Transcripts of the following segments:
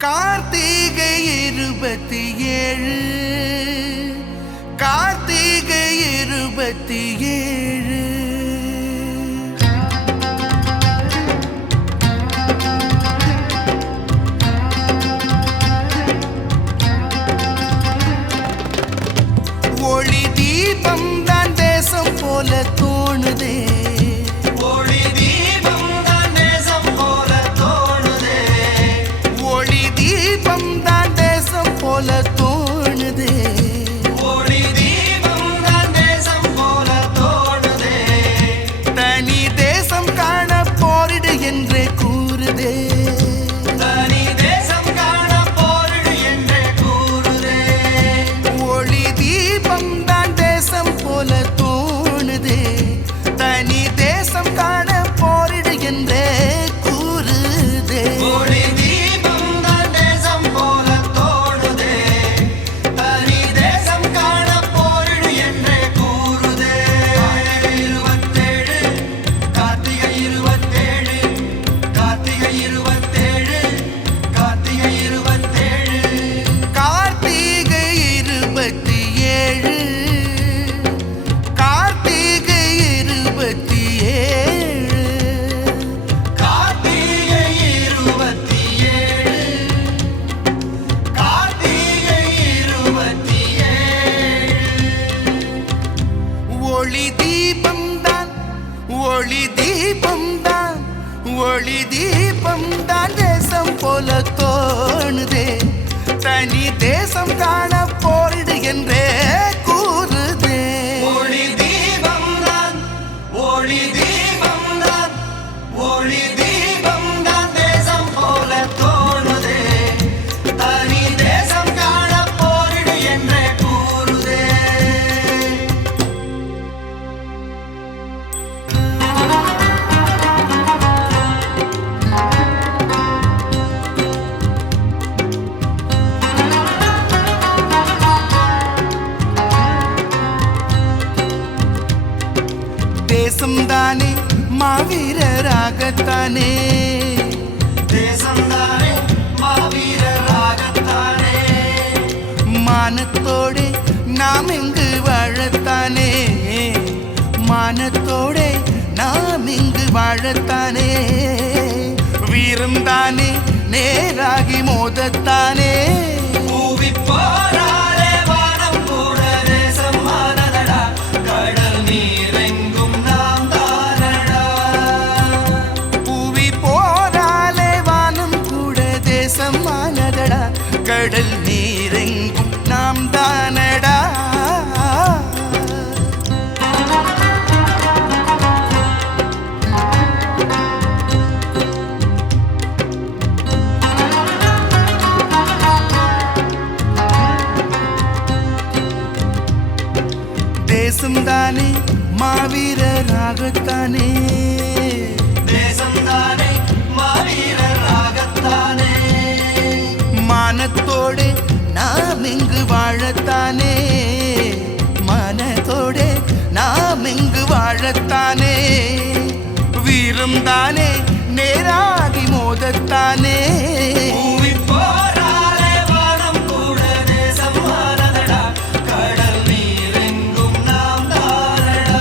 கார்த்திகை 27 கார்த்திகை 27 ஒளி தீபம் தான் தேசம் போல தோணுதே போல தோணுதே ஒளி தீபம் தான் தேசம் போல தோணுதே தனி தேசம் காண போரிடு என்றே கூறுதே தனி தேசம் காண போரிடு என்றே கூறுதே ஒளி தீபம் தான் தேசம் போல தோணுதே தனி தேசம் காண போரிடு என்றே கூறுதே ஒளி ஒளி தீபம் தான் தேசம் போல தோணுதே தனி தேசம் காண போரிடு என்றே கூறுதே ஒளி தீபம் தான் ஒளி தீபம் தான் ஒளி தீபம் தான் தேசம் போல தோணுதே தனி தேசம் காண போரிடு என்றே கூறுதே தேசம்தானே மாவீரராகத்தானே தேசம்தானே மாவீரராகத்தானே மானத்தோடு நாம் இங்கு வாழத்தானே மானத்தோடு நாம் இங்கு வாழத்தானே வீரம் தானே நேராகி மோதத்தானே பூவிப்பாராலே வானம் கூட தேசம் ஆனதடா கடல் நீரெங்கும் நாம் தானடா பூவி போராலே வானம் கூட தேசம் ஆனதடா கடல் நீரெங்கும் நாம் தானடா தேசம்தானே மாவீரராகத்தானே தேசம்தானே மாவீரராகத்தானே மானத்தோடு நாம் இங்கு வாழத்தானே மானத்தோடு நாம் இங்கு வாழத்தானே வீரம் தானே நேராகி மோதத்தானே பூவிப்பாராலே வானம் கூட தேசம் ஆனதடா கடல் நீரெங்கும் நாம் தானடா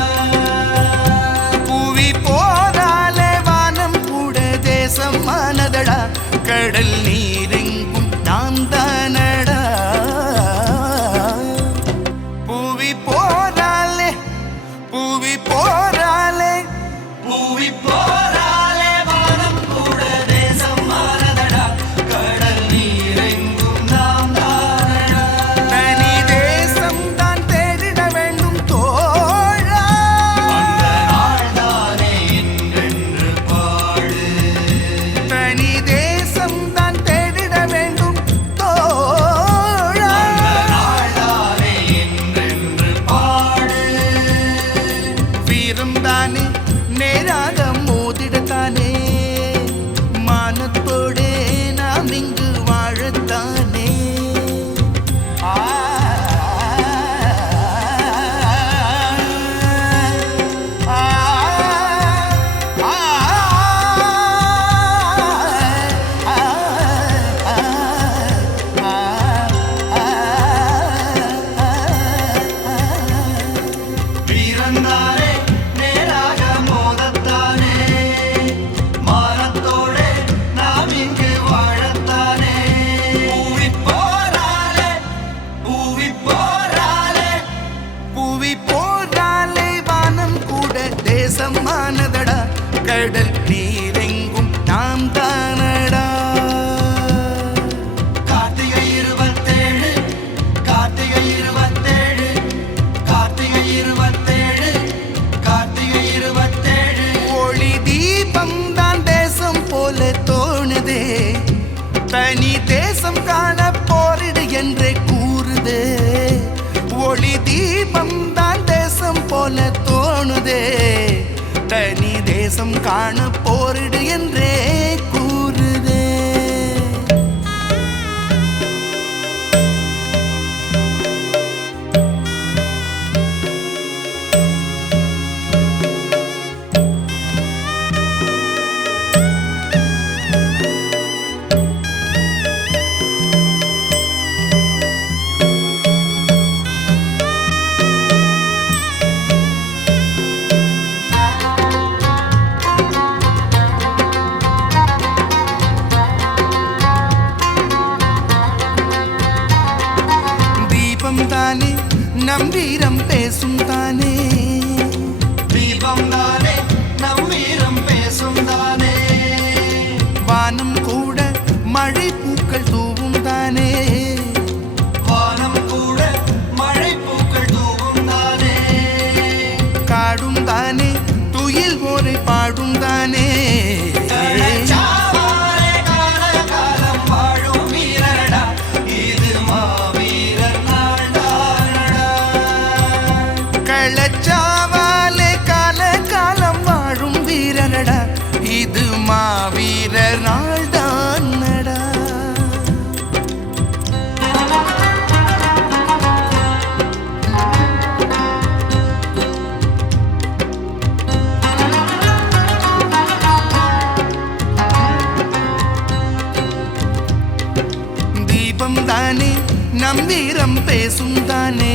பூவி போராலே வானம் கூட தேசம் ஆனதடா கடல் நீரெங்கும் நாம் தானடா பூவி போராலே பூவி போராலே பூவிப்பாராலே வானம் கூட தேசம் ஆனதடா தனி தேசம் காண போரிடு என்றே கூறுதே. ஒளி தீபம் தான் தேசம் போல தோணுதே. தனி தேசம் காண போரிடு என்றே கூறுதே. தானே நம் வீரம் பேசும் தானே. தீபம் தானே நம் வீரம் பேசும் தானே. வானம் கூட மழை பூக்கள் தூவும் தானே. வானம் கூட மழை பூக்கள் தூவும் தானே. காடும் தானே துயில் ஓரை பாடும் தானே. கள்ளச்சாவாலே கால காலம் வாழும் வீரனடா, இது மாவீரர் நாள் தானடா. தீபம் தானே நம் வீரம் பேசும் தானே.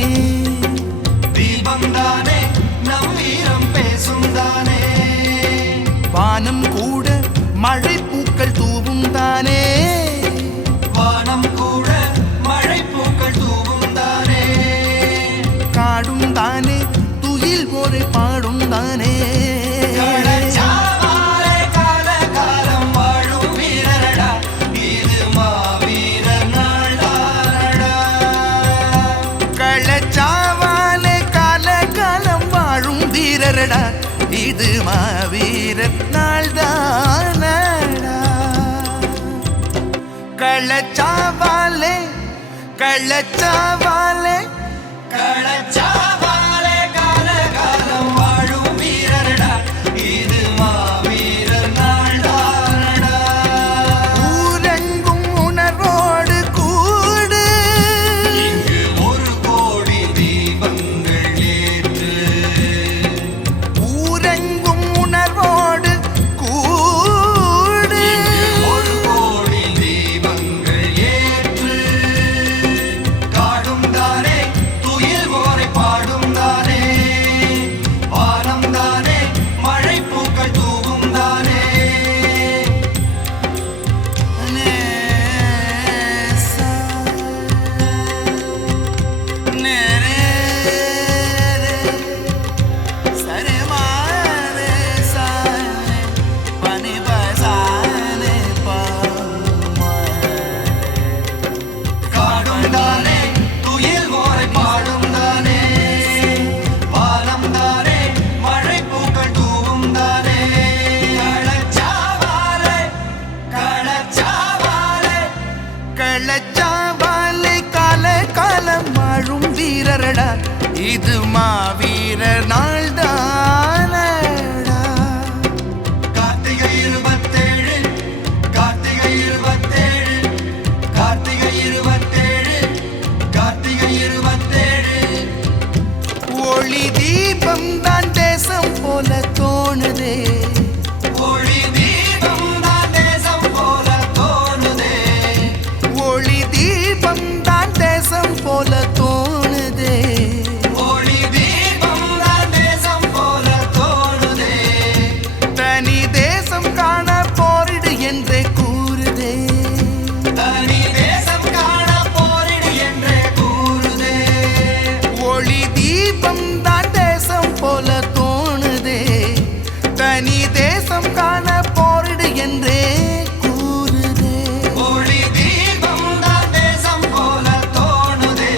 தீபம் தானே நம் வீரம் பேசும் தானே. வானம் கூட மழை பூக்கள் தூவும் தானே. வானம் கூட மழை பூக்கள் தூவும் தானே. காடும் தானே துயில் ஓரை பாடும் தானே. கால காலம் வாழும் வீரனடா, இது மாவீரர் நாள் தானடா. கள்ளச்சாவாலே கால காலம் வாழும் வீரரடா, இது மாவீரர் நாள் தானடா. கள்ளச்சாவாலே கள்ளச்சாவாலே களச்சாவாலே கால காலம் வாழும் வீரனடா, இது மாவீரர் நாள் தானடா. ஊரெங்கும் உணர்வோடு கூடு. இங்கு ஒரு கோடி தீபங்கள் ஏற்று. ஊரெங்கும் உணர்வோடு கூடு. ஒரு கோடி தீபங்கள் ஏற்று. காடும் தானே துயில் ஓரை பாடும் தானே. வானம் தானே மழை பூக்கள் தூவும் தானே. நேசா நேரே சரே மாரே சானே பனி பசானே காடும் தானே துயில் ஓரை பாடும் தானே. வானம் தானே மழை பூக்கள் தூவும் தானே. களச்சாவாலே களச்சாவாலே கள்ளச்சாவாலே கால காலம் வாழும் வீரரடா, இது மாவீரர் நாள் தானடா. கார்த்திகை 27 கார்த்திகை 27 கார்த்திகை 27 கார்த்திகை 27. ஒளி தீபம் தான் தேசம் போல தோணுதே. ஒளி தீபம் தான் தேசம் போல தோணுதே. ஒளி தீபம் தான் தேசம் போல தோணுதே. ஒளி தீபம் தான் தேசம் போல தோணுதே. தனி தேசம் காண போரிடு என்றே கூறுதே. தனி தேசம் காண போரிடு என்றே கூறுதே. ஒளி தீபம் தான் தேசம் போல தோணுதே. தனி தேசம் காண போரிடு என்றே கூறுதே. ஒளி தீபம் தான் தேசம் போல தோணுதே.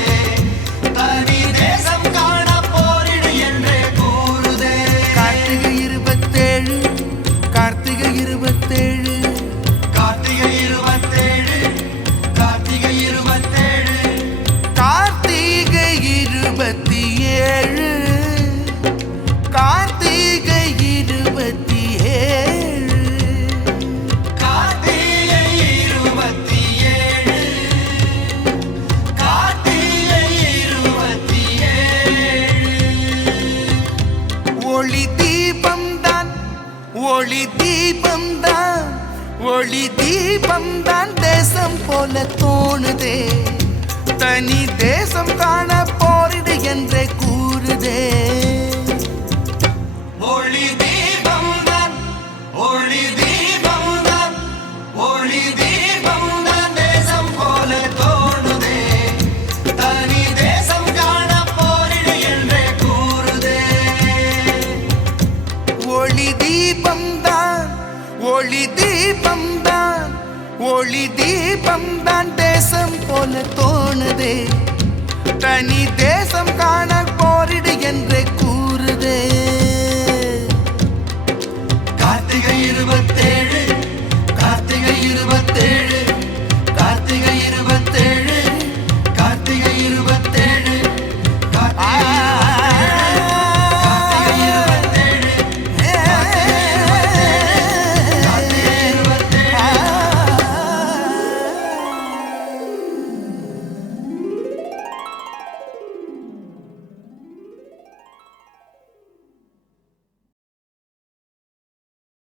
போல தோணுதே தனி தேசம் காண போரிடு என்றே கூறுதே ஒளி தீபம் தான் ஒளி தீபம் தான் ஒளி தீபம் தான் தேசம் போல தோணுதே தனி தேசம் காண போரிடு என்றே கூறுதே ஒளி தீபம் தான் ஒளி தீபம் தான் ஒளி தீபம் தான் தேசம் போல தோணுதே தனி தேசம் காண போரிடு என்றே கூறுதே கார்த்திகை 27